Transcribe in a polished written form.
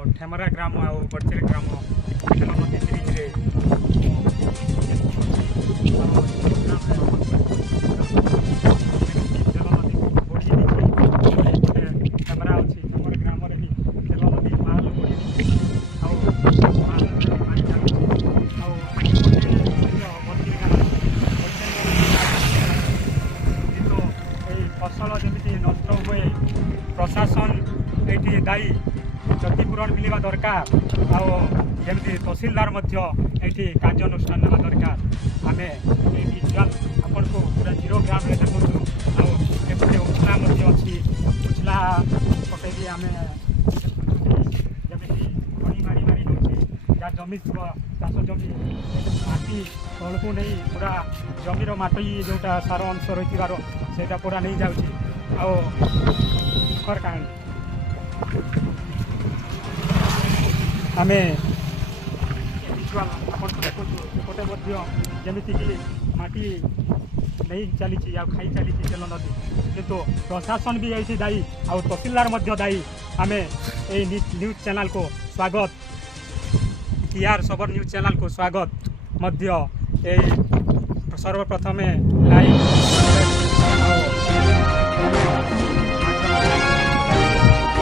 ठेमरा ग्राम आ बड़चेर ग्राम तेल नदी ब्रिज रे कैमेरा अच्छी तुम ग्राम तेल नदी माल बढ़ी फसल जमी नष्ट हुए प्रशासन ये दायी क्षतिपूरण मिलवा दरकार आमती तहसिलदार ये कार्यानुष्ठान ना दरकार आम ये विजुआल आपन को पूरा जीरो ग्राम में देखु आते उछला अच्छी उछला पटे भी आम जमी खड़ी मारी मारी नौचे जहाँ जमी थी चाष जमी माटी तलू नहीं पूरा जमीर माटी जोटा सार अंश रही से पूरा नहीं जाऊँगी दुखर कहानी आम देखते जमीक माटी नहीं चली खाई चली तेल नदी किंतु प्रशासन भी ये दायी आ तहसिलदार दायी आम ये न्यूज चैनल को स्वागत टीआर सबर न्यूज चैनल को स्वागत सर्वप्रथमे लाइक